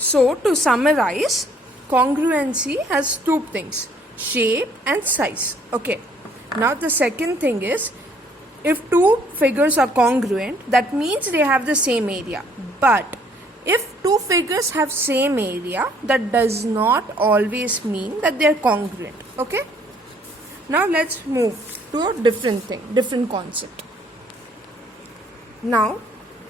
So to summarize, congruency has two things, shape and size. Okay. Now the second thing is, if two figures are congruent, that means they have the same area. But if two figures have same area, that does not always mean that they are congruent. Okay. Now let's move to a different thing, different concept. Now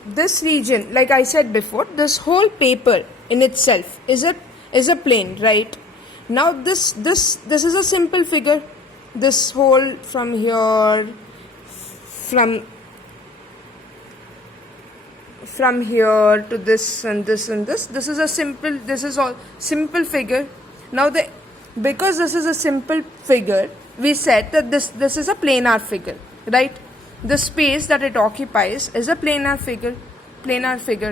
this region, like I said before, this whole paper in itself is a plane, right? Now this is a simple figure. This whole from here, from here to this and this and this is a simple, this is all simple figure. Now because this is a simple figure, we said that this is a planar figure, right? The space that it occupies is a planar figure,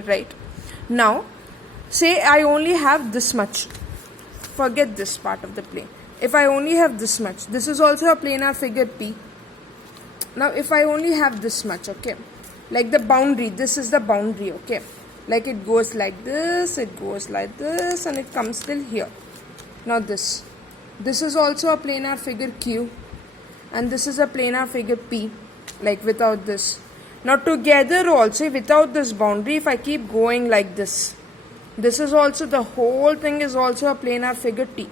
right? Now say I only have this much, forget this part of the plane. If I only have this much, this is also a planar figure P. Now if I only have this much, okay, like the boundary, this is the boundary, okay, like it goes like this, it goes like this, and it comes till here. Now this is also a planar figure Q, and this is a planar figure P, like without this. Now together also, without this boundary, if I keep going like this is also, the whole thing is also a planar figure T.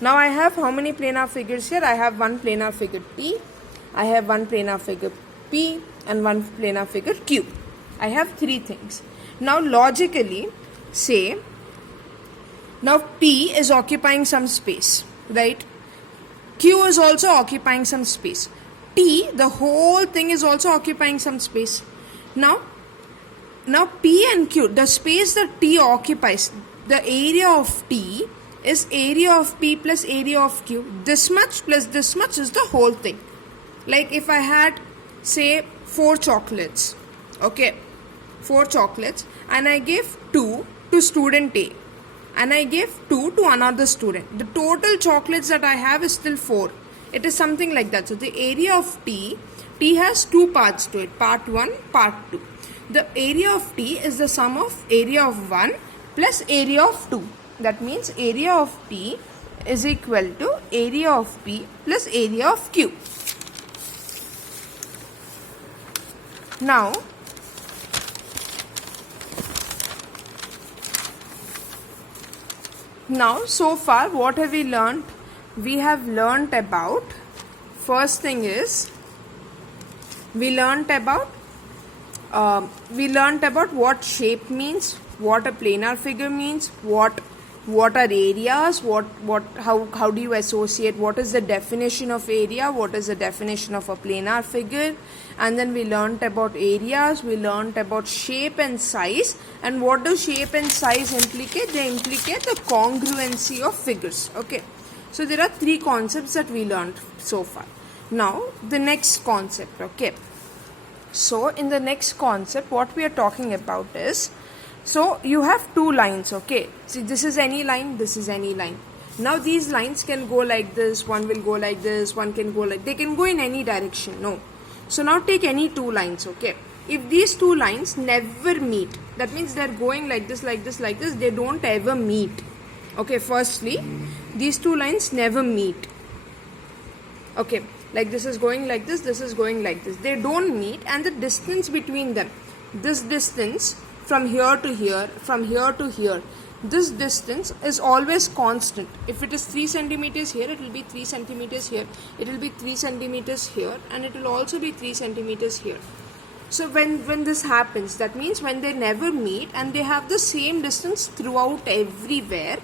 Now I have how many planar figures here? I have one planar figure T, I have one planar figure P, and one planar figure Q. I have three things. Now logically say, now P is occupying some space, right? Q is also occupying some space. T, the whole thing is also occupying some space. Now P and Q, the space that T occupies, the area of T is area of P plus area of Q. This much plus this much is the whole thing. Like if I had, say, 4 chocolates, okay, 4 chocolates, and I give 2 to student A, and I give 2 to another student, the total chocolates that I have is still 4. It is something like that. So the area of T has 2 parts to it, part 1, part 2. The area of T is the sum of area of 1 plus area of 2. That means area of T is equal to area of P plus area of Q. Now so far what have we learned? We have learnt about, first thing is, we learnt about what shape means, what a planar figure means, what are areas, how do you associate, what is the definition of area, what is the definition of a planar figure, and then we learnt about areas, we learnt about shape and size. And what do shape and size implicate? They implicate the congruency of figures. Okay, so there are 3 concepts that we learned so far. Now the next concept. Okay, so in the next concept what we are talking about is, so you have 2 lines. Okay, see, this is any line, this is any line. Now these lines can go like this, one will go like this, one can go like, they can go in any direction. No, so now take any 2 lines. Okay, if these 2 lines never meet, that means they are going like this, like this, like this, they don't ever meet. Okay, firstly these 2 lines never meet. Okay, like this is going like this is going like this, they don't meet, and the distance between them, this distance from here to here, from here to here, this distance is always constant. If it is 3 centimeters here, it will be 3 centimeters here, it will be 3 centimeters here, and it will also be 3 centimeters here. So when this happens, that means when they never meet and they have the same distance throughout everywhere,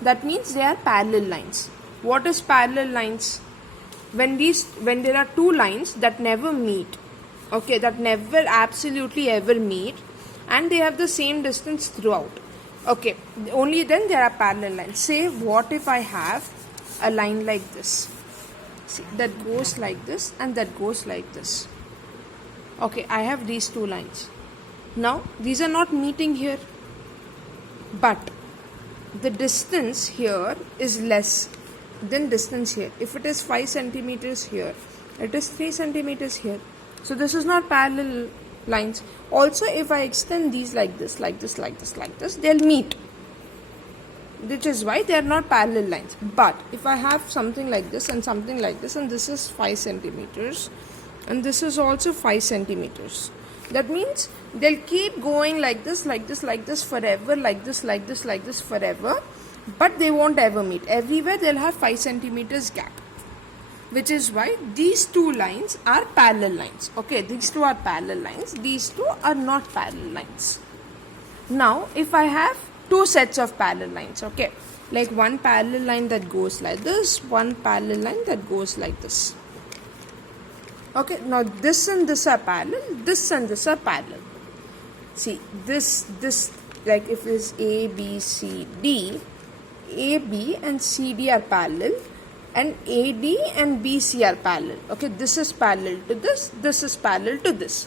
that means they are parallel lines. What is parallel lines? When there are 2 lines that never meet, okay, that never absolutely ever meet, and they have the same distance throughout, okay, only then there are parallel lines. Say, what if I have a line like this, see, that goes like this and that goes like this. Okay, I have these 2 lines. Now these are not meeting here, but the distance here is less than distance here. If it is 5 centimeters here, it is 3 centimeters here. So this is not parallel lines. Also, if I extend these like this, like this, like this, like this, they'll meet. which is why they are not parallel lines. But if I have something like this and something like this, and this is 5 centimeters, and this is also 5 centimeters, that means they'll keep going like this, like this, like this forever, like this, like this, like this forever, but they won't ever meet. Everywhere they'll have 5 centimeters gap, which is why these two lines are parallel lines. Okay, these two are parallel lines, these two are not parallel lines. Now if I have two sets of parallel lines, okay, like one parallel line that goes like this, one parallel line that goes like this. Okay, now this and this are parallel, this and this are parallel. See, this like if it's A, B, C, D, A, B and C, D are parallel, and AD and BC are parallel. Okay, this is parallel to this is parallel to this.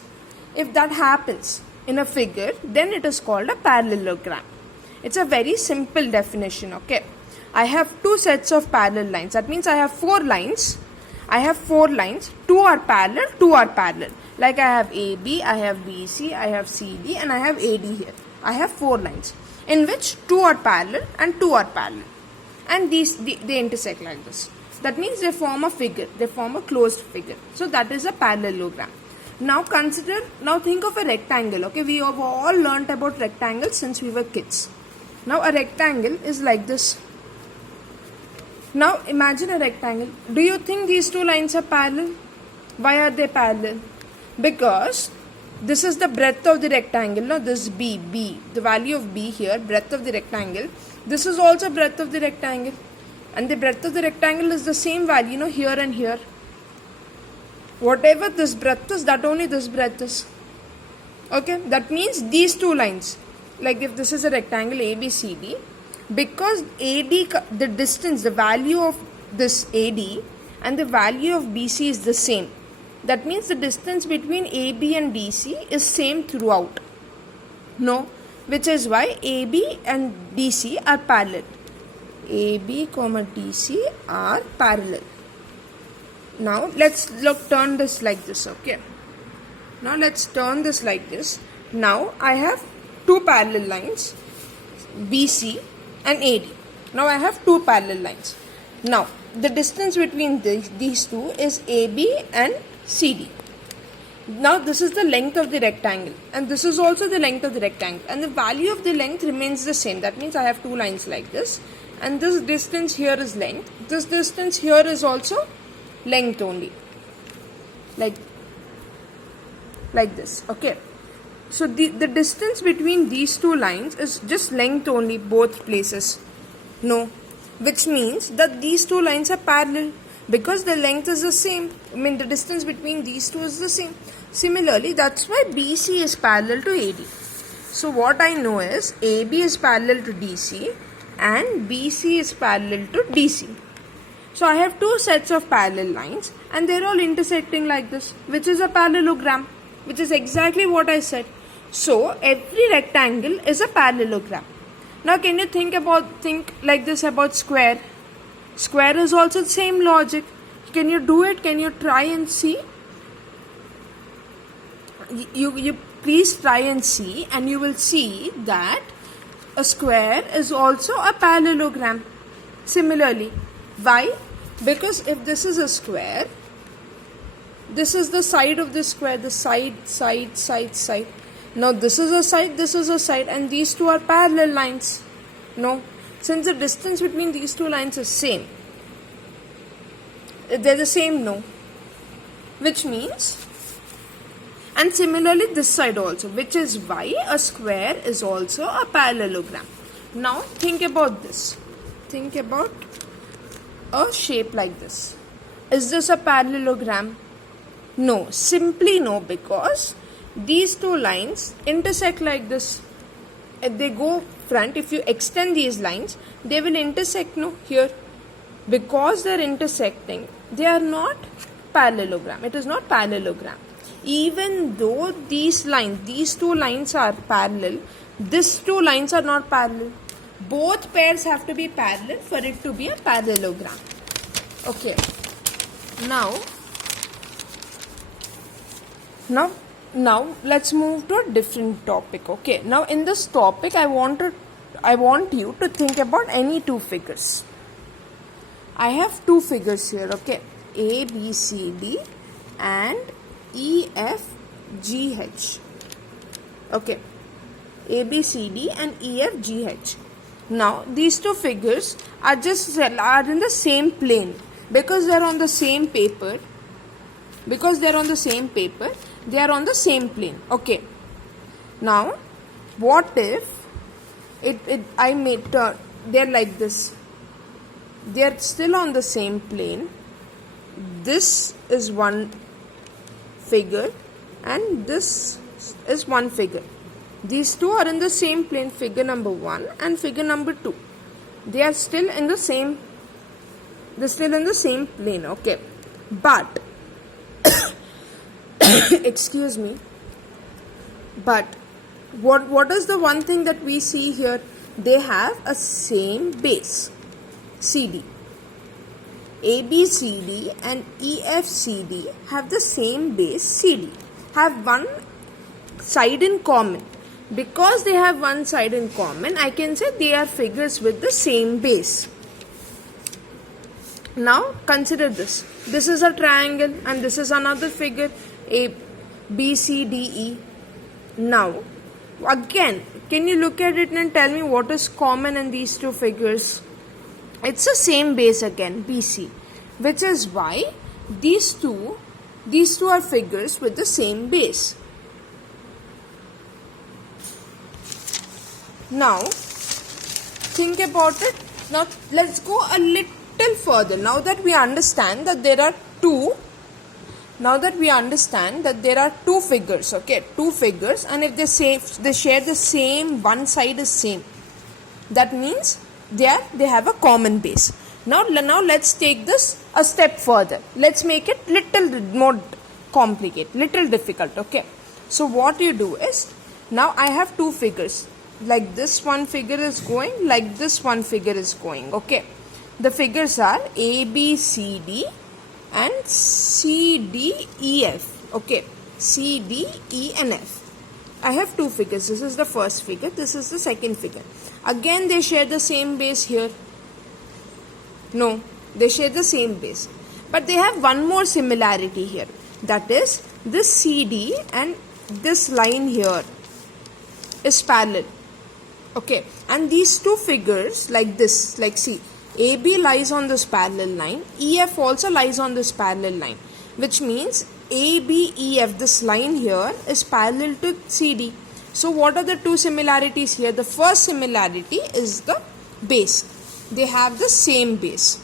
If that happens in a figure, then it is called a parallelogram. It's a very simple definition. Okay, I have two sets of parallel lines. That means I have four lines. Two are parallel, two are parallel. Like I have AB, I have BC, I have CD, and I have AD here. I have four lines in which two are parallel and two are parallel, and they intersect like this. That means they form a figure. They form a closed figure. So that is a parallelogram. Now think of a rectangle. Okay, we have all learnt about rectangles since we were kids. Now a rectangle is like this. Now imagine a rectangle. Do you think these two lines are parallel? Why are they parallel? Because this is the breadth of the rectangle. No, this is B, the value of B here, breadth of the rectangle. This is also breadth of the rectangle. And the breadth of the rectangle is the same value, here and here. Whatever this breadth is, that only this breadth is. Okay, that means these two lines, like if this is a rectangle ABCD, because AD, the distance, the value of this AD and the value of BC is the same. That means the distance between AB and DC is same throughout. No, which is why AB and DC are parallel. AB, DC are parallel. Now let's turn this like this. Okay. Now let's turn this like this. Now I have two parallel lines, BC and AD. Now I have two parallel lines. Now the distance between these two is AB and CD. Now this is the length of the rectangle, and this is also the length of the rectangle, and the value of the length remains the same. That means I have two lines like this, and this distance here is length. This distance here is also length only, like this. Okay, so the distance between these two lines is just length only, both places. No, which means that these two lines are parallel because the length is the same. I mean, the distance between these two is the same. Similarly, that's why BC is parallel to AD. So what I know is AB is parallel to DC and BC is parallel to DC. So I have two sets of parallel lines and they're all intersecting like this, which is a parallelogram, which is exactly what I said. So every rectangle is a parallelogram. Now can you think like this about square? Square is also the same logic. Can you do it? Can you try and see? You please try and see, and you will see that a square is also a parallelogram. Similarly, why? Because if this is a square, this is the side of the square, the side. Now this is a side, and these two are parallel lines. No, since the distance between these two lines is same, they're the same. No, which means, and similarly this side also, which is why a square is also a parallelogram. Now think about this. Think about a shape like this. Is this a parallelogram? No, simply no, because these two lines intersect like this. If they go front, if you extend these lines, they will intersect here. Because they are intersecting, they are not parallelogram. It is not parallelogram. Even though these two lines are parallel, these two lines are not parallel. Both pairs have to be parallel for it to be a parallelogram. Okay. Now let's move to a different topic. Okay. Now in this topic, I want to I want you to think about any two figures. I have two figures here, okay, A, B, C, D and E, F, G, H. Okay, A, B, C, D and E, F, G, H. Now these two figures are in the same plane because they are on the same paper. Because they are on the same paper, they are on the same plane. Okay. Now, what if I made they're like this? They are still on the same plane. This is one figure and this is one figure. These two are in the same plane, figure number 1 and figure number 2. They are still in the same plane, okay. But excuse me. But what is the one thing that we see here? They have a same base, CD. ABCD and EFCD have the same base, CD. Have one side in common. Because they have one side in common, I can say they are figures with the same base. Now consider this. This is a triangle and this is another figure, A, B, C, D, E. Now again, can you look at it and tell me what is common in these two figures? It's the same base again, BC, which is why these two are figures with the same base. Now think about it. Now let's go a little further. Now that we understand that there are two figures, okay, two figures, and if they share the same, one side is same, that means they have a common base. Now let's take this a step further. Let's make it little more complicated, little difficult, okay. So what you do is, now I have two figures, like this one figure is going, like this one figure is going, okay. The figures are A, B, C, D and C, D, E, F, okay. C, D, E and F. I have two figures. This is the first figure, this is the second figure. Again they share the same base here. No, they share the same base, but they have one more similarity here. That is, this CD and this line here is parallel, okay. And these two figures, like this, like see, AB lies on this parallel line, EF also lies on this parallel line, which means ABEF, this line here, is parallel to CD. So what are the two similarities here? The first similarity is the base. They have the same base.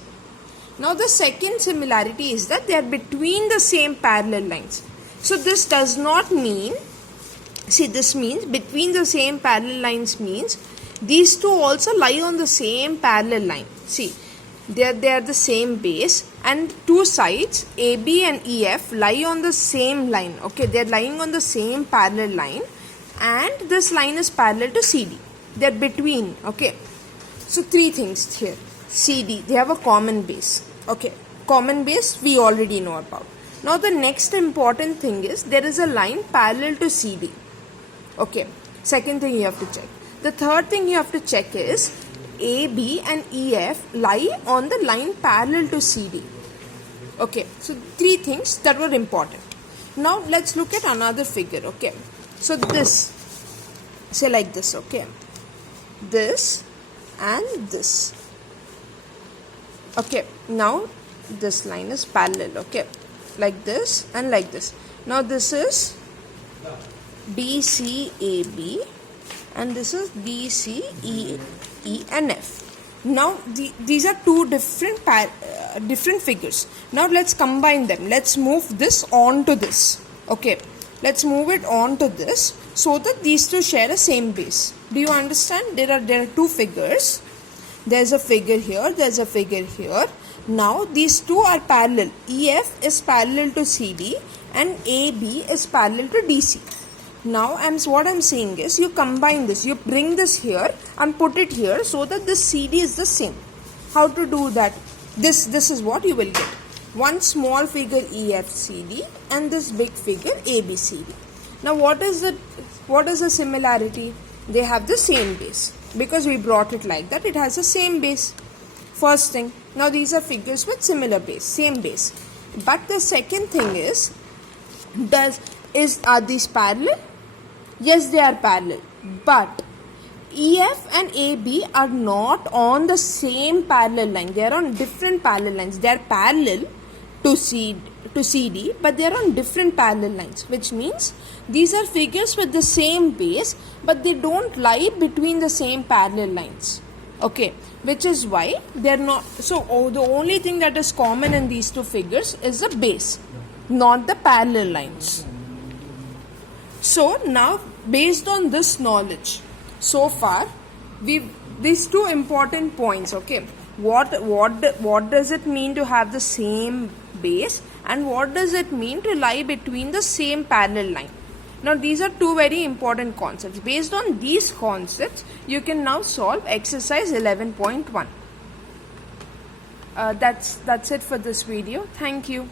Now the second similarity is that they are between the same parallel lines. So this does not mean, see, this means between the same parallel lines means these two also lie on the same parallel line. See, they are the same base and two sides AB and EF lie on the same line, okay. They are lying on the same parallel line and this line is parallel to CD. They are between, okay. So three things here. CD, they have a common base, okay. Common base we already know about. Now the next important thing is there is a line parallel to CD, okay. Second thing you have to check. The third thing you have to check is AB and EF lie on the line parallel to CD, okay. So three things that were important. Now let's look at another figure, okay. So this, say like this, okay, this and this, okay. Now this line is parallel, okay, like this and like this. Now this is BCAB and this is BCE and F. Now these are two different figures. Now let's combine them. Let's move this on to this, okay. Let's move it on to this so that these two share the same base. Do you understand? There are two figures. There's a figure here, there's a figure here. Now these two are parallel. EF is parallel to CD and AB is parallel to DC. Now what I'm saying is, you combine this, you bring this here and put it here so that this CD is the same. How to do that? This is what you will get. One small figure EFCD and this big figure ABCD. Now what is the similarity? They have the same base. because we brought it like that, it has the same base. First thing. Now these are figures with similar base, same base. But the second thing is, are these parallel? Yes, they are parallel. But EF and AB are not on the same parallel line. They are on different parallel lines. They are parallel to CD, but they are on different parallel lines, which means these are figures with the same base, but they don't lie between the same parallel lines. Okay, which is why they are not. So the only thing that is common in these two figures is the base, not the parallel lines. So now, based on this knowledge, so far these two important points. Okay, what does it mean to have the same base, and what does it mean to lie between the same parallel line? Now these are two very important concepts. Based on these concepts, you can now solve exercise 11.1. That's it for this video. Thank you.